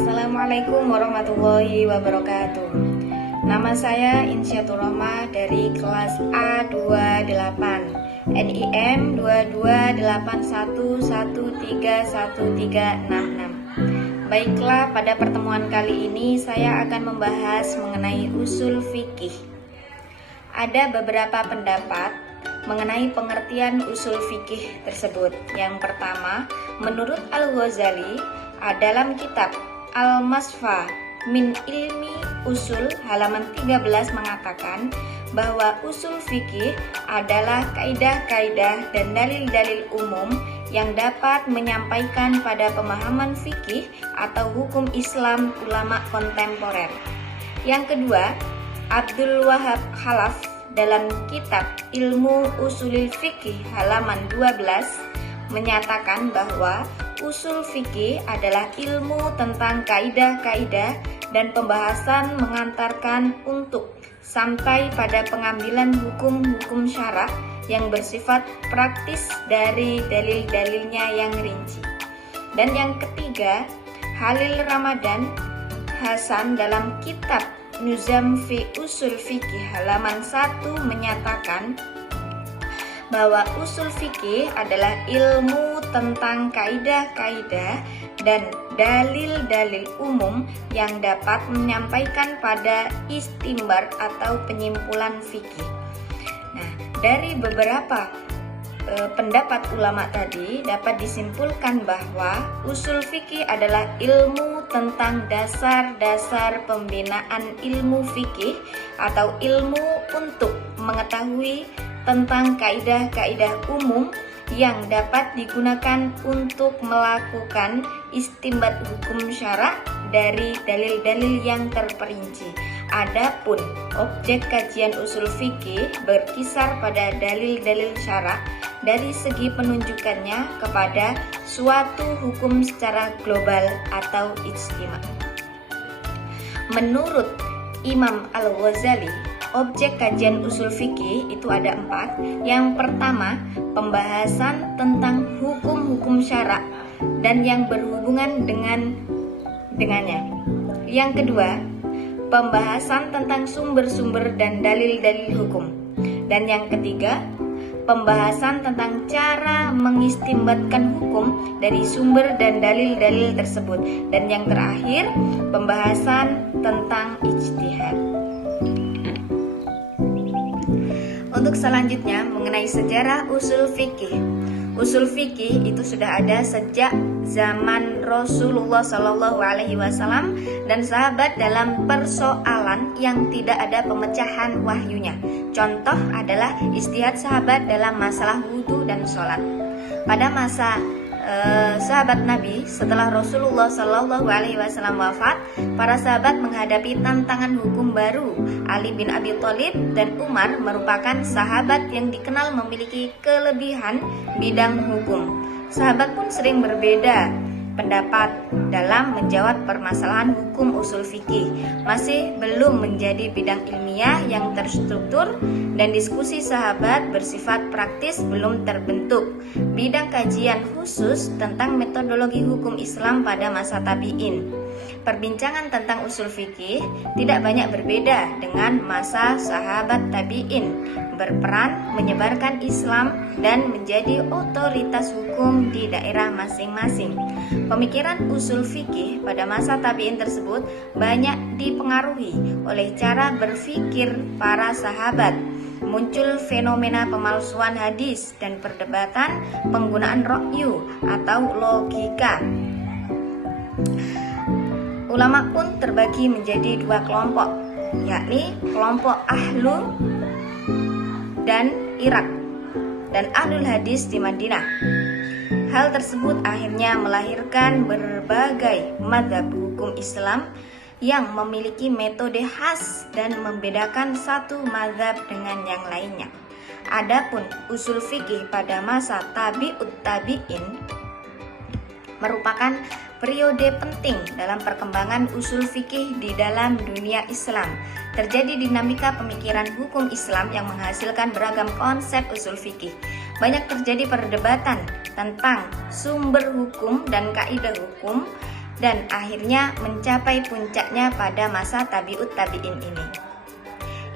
Assalamualaikum warahmatullahi wabarakatuh. Nama saya Insyatul Rohmah dari kelas A28 NIM 2281131366. Baiklah, pada pertemuan kali ini saya akan membahas mengenai usul fikih. Ada beberapa pendapat mengenai pengertian usul fikih tersebut. Yang pertama, menurut Al-Ghazali dalam kitab Al-Masfa min Ilmi Usul halaman 13 mengatakan bahwa usul fikih adalah kaidah-kaidah dan dalil-dalil umum yang dapat menyampaikan pada pemahaman fikih atau hukum Islam ulama kontemporer. Yang kedua, Abdul Wahab Khalaf dalam kitab Ilmu Usulil Fikih halaman 12 menyatakan bahwa usul fikih adalah ilmu tentang kaidah-kaidah dan pembahasan mengantarkan untuk sampai pada pengambilan hukum-hukum syara yang bersifat praktis dari dalil-dalilnya yang rinci. Dan yang ketiga, Halil Ramadan Hasan dalam kitab Nuzam fi Usul Fikih halaman 1 menyatakan bahwa usul fikih adalah ilmu tentang kaidah-kaidah dan dalil-dalil umum yang dapat menyampaikan pada istimbar atau penyimpulan fikih. Nah, dari beberapa pendapat ulama tadi dapat disimpulkan bahwa usul fikih adalah ilmu tentang dasar-dasar pembinaan ilmu fikih atau ilmu untuk mengetahui tentang kaidah-kaidah umum yang dapat digunakan untuk melakukan istinbat hukum syara dari dalil-dalil yang terperinci. Adapun objek kajian usul fikih berkisar pada dalil-dalil syara dari segi penunjukannya kepada suatu hukum secara global atau ijtima. Menurut Imam Al-Ghazali, objek kajian usul fikih itu ada 4. Yang pertama, pembahasan tentang hukum-hukum syara dan yang berhubungan dengannya. Yang kedua, pembahasan tentang sumber-sumber dan dalil-dalil hukum. Dan yang ketiga, pembahasan tentang cara mengistimbatkan hukum dari sumber dan dalil-dalil tersebut. Dan yang terakhir, pembahasan tentang ijtihad. Untuk selanjutnya mengenai sejarah usul fikih. Usul fikih itu sudah ada sejak zaman Rasulullah SAW dan sahabat dalam persoalan yang tidak ada pemecahan wahyunya. Contoh adalah ijtihad sahabat dalam masalah wudu dan sholat. Pada masa sahabat Nabi setelah Rasulullah SAW wafat, para sahabat menghadapi tantangan hukum baru. Ali bin Abi Thalib dan Umar merupakan sahabat yang dikenal memiliki kelebihan bidang hukum. Sahabat pun sering berbeda pendapat dalam menjawab permasalahan hukum usul fikih. Masih belum menjadi bidang ilmiah yang terstruktur dan diskusi sahabat bersifat praktis belum terbentuk. Bidang kajian khusus tentang metodologi hukum Islam pada masa tabi'in. Perbincangan tentang usul fikih tidak banyak berbeda dengan masa sahabat tabi'in, berperan menyebarkan Islam dan menjadi otoritas hukum di daerah masing-masing. Pemikiran usul fikih pada masa tabi'in tersebut banyak dipengaruhi oleh cara berpikir para sahabat. Muncul fenomena pemalsuan hadis dan perdebatan penggunaan ra'yu atau logika. Ulama pun terbagi menjadi 2 kelompok, yakni kelompok Ahlu dan Irak dan Ahlul Hadis di Madinah. Hal tersebut akhirnya melahirkan berbagai mazhab hukum Islam yang memiliki metode khas dan membedakan satu mazhab dengan yang lainnya. Adapun usul fikih pada masa tabi'ut tabi'in merupakan periode penting dalam perkembangan usul fikih di dalam dunia Islam. Terjadi dinamika pemikiran hukum Islam yang menghasilkan beragam konsep usul fikih. Banyak terjadi perdebatan tentang sumber hukum dan kaidah hukum dan akhirnya mencapai puncaknya pada masa tabi'ut tabi'in ini.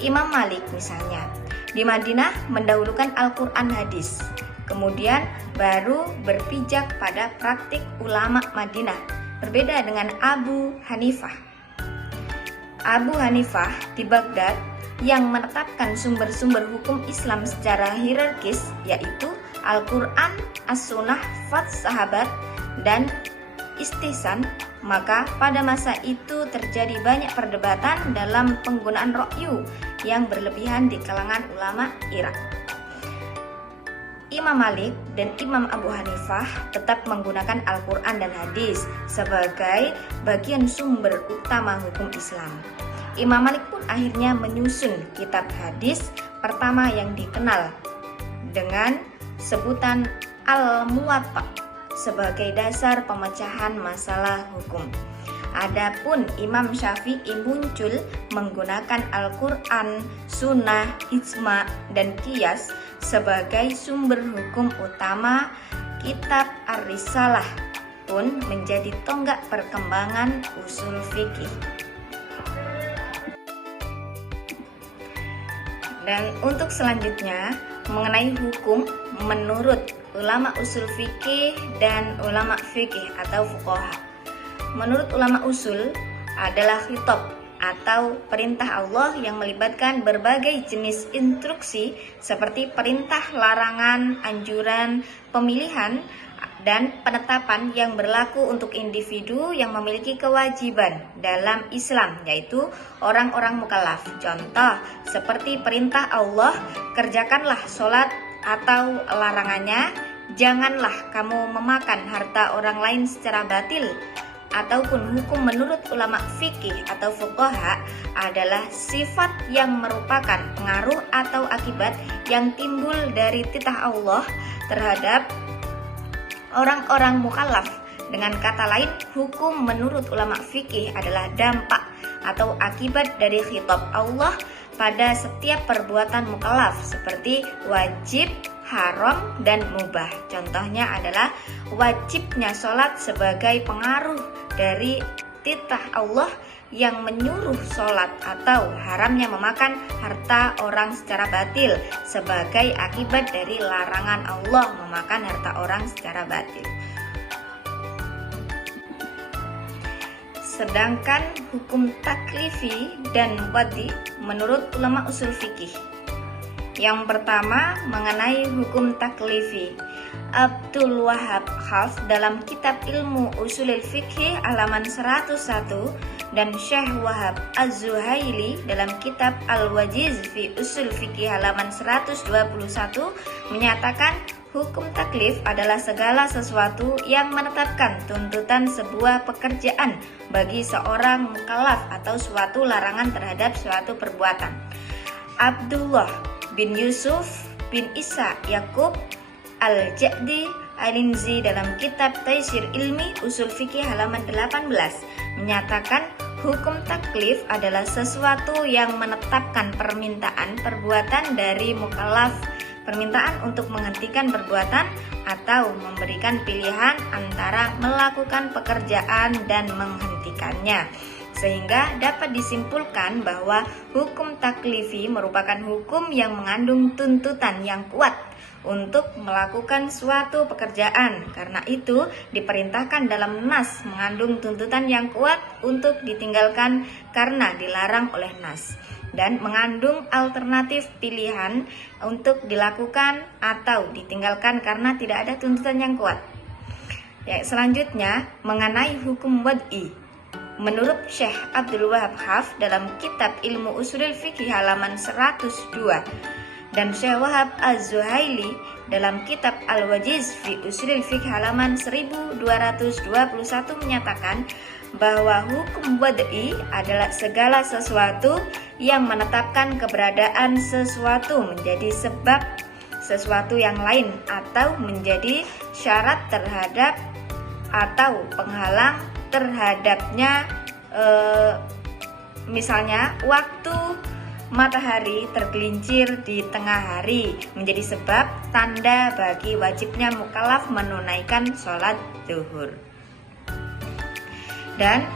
Imam Malik misalnya, di Madinah mendahulukan Al-Quran hadis, kemudian baru berpijak pada praktik ulama Madinah, berbeda dengan Abu Hanifah. Abu Hanifah di Baghdad yang menetapkan sumber-sumber hukum Islam secara hierarkis, yaitu Al-Quran, As-Sunnah, Fat Sahabat, dan Istihsan, maka pada masa itu terjadi banyak perdebatan dalam penggunaan ra'yu yang berlebihan di kalangan ulama Irak. Imam Malik dan Imam Abu Hanifah tetap menggunakan Al-Quran dan hadis sebagai bagian sumber utama hukum Islam. Imam Malik pun akhirnya menyusun kitab hadis pertama yang dikenal dengan sebutan Al-Muwatta sebagai dasar pemecahan masalah hukum. Adapun Imam Syafi'i muncul menggunakan Al-Quran, Sunnah, Ijma, dan Qiyas sebagai sumber hukum utama. Kitab Ar-Risalah pun menjadi tonggak perkembangan usul fikih. Dan untuk selanjutnya mengenai hukum menurut ulama usul fikih dan ulama fikih atau fuqaha. Menurut ulama usul adalah khitab atau perintah Allah yang melibatkan berbagai jenis instruksi seperti perintah, larangan, anjuran, pemilihan, dan penetapan yang berlaku untuk individu yang memiliki kewajiban dalam Islam, yaitu orang-orang mukallaf. Contoh seperti perintah Allah, kerjakanlah sholat, atau larangannya, janganlah kamu memakan harta orang lain secara batil. Ataupun hukum menurut ulama fikih atau fuqaha adalah sifat yang merupakan pengaruh atau akibat yang timbul dari titah Allah terhadap orang-orang mukallaf. Dengan kata lain, hukum menurut ulama fikih adalah dampak atau akibat dari khitab Allah pada setiap perbuatan mukallaf seperti wajib, haram, dan mubah. Contohnya adalah wajibnya sholat sebagai pengaruh dari titah Allah yang menyuruh sholat, atau haramnya memakan harta orang secara batil sebagai akibat dari larangan Allah memakan harta orang secara batil. Sedangkan hukum taklifi dan wad'i menurut ulama usul fikih. Yang pertama mengenai hukum taklifi. Abdul Wahab Khalf dalam kitab Ilmu Usulil Fikih halaman 101 dan Syekh Wahab Az-Zuhaili dalam kitab Al-Wajiz fi Usul Fikih halaman 121 menyatakan hukum taklif adalah segala sesuatu yang menetapkan tuntutan sebuah pekerjaan bagi seorang mukallaf atau suatu larangan terhadap suatu perbuatan. Abdullah bin Yusuf bin Isa Yakub Al-Ja'di Al-Inzi dalam kitab Taysir Ilmi Usul Fikih halaman 18 menyatakan hukum taklif adalah sesuatu yang menetapkan permintaan perbuatan dari mukallaf, permintaan untuk menghentikan perbuatan atau memberikan pilihan antara melakukan pekerjaan dan menghentikannya, sehingga dapat disimpulkan bahwa hukum taklifi merupakan hukum yang mengandung tuntutan yang kuat untuk melakukan suatu pekerjaan. Karena itu diperintahkan dalam nas mengandung tuntutan yang kuat untuk ditinggalkan karena dilarang oleh nas, dan mengandung alternatif pilihan untuk dilakukan atau ditinggalkan karena tidak ada tuntutan yang kuat. Ya, selanjutnya mengenai hukum wad'i. Menurut Syekh Abdul Wahab Khalf dalam kitab Ilmu Usulil Fikih halaman 102 dan Syekh Wahab Az-Zuhaili dalam kitab Al-Wajiz fi Usulil Fikih halaman 1221 menyatakan bahwa hukum wad'i adalah segala sesuatu yang menetapkan keberadaan sesuatu menjadi sebab sesuatu yang lain atau menjadi syarat terhadap atau penghalang terhadapnya. Misalnya waktu matahari tergelincir di tengah hari menjadi sebab tanda bagi wajibnya mukallaf menunaikan sholat zuhur. Dan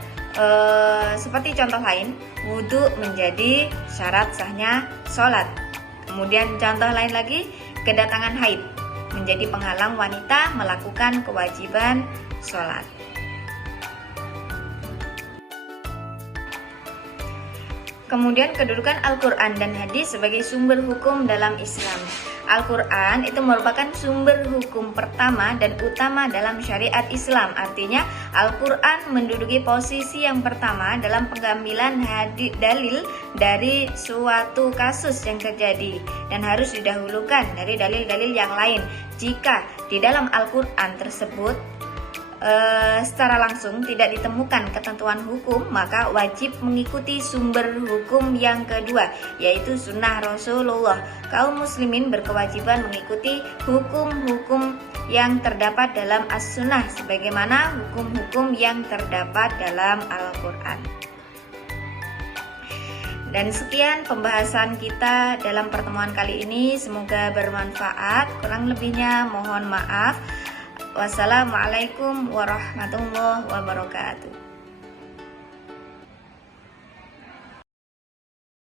seperti contoh lain, wudhu menjadi syarat sahnya sholat. Kemudian contoh lain lagi, kedatangan haid menjadi penghalang wanita melakukan kewajiban sholat. Kemudian kedudukan Al-Quran dan hadis sebagai sumber hukum dalam Islam. Al-Quran itu merupakan sumber hukum pertama dan utama dalam syariat Islam. Artinya Al-Quran menduduki posisi yang pertama dalam pengambilan dalil dari suatu kasus yang terjadi dan harus didahulukan dari dalil-dalil yang lain. Jika di dalam Al-Quran tersebut secara langsung tidak ditemukan ketentuan hukum, maka wajib mengikuti sumber hukum yang kedua, yaitu sunnah Rasulullah. Kaum muslimin berkewajiban mengikuti hukum-hukum yang terdapat dalam as-sunnah sebagaimana hukum-hukum yang terdapat dalam Al-Quran. Dan sekian pembahasan kita dalam pertemuan kali ini, semoga bermanfaat. Kurang lebihnya mohon maaf. Wassalamualaikum warahmatullahi wabarakatuh.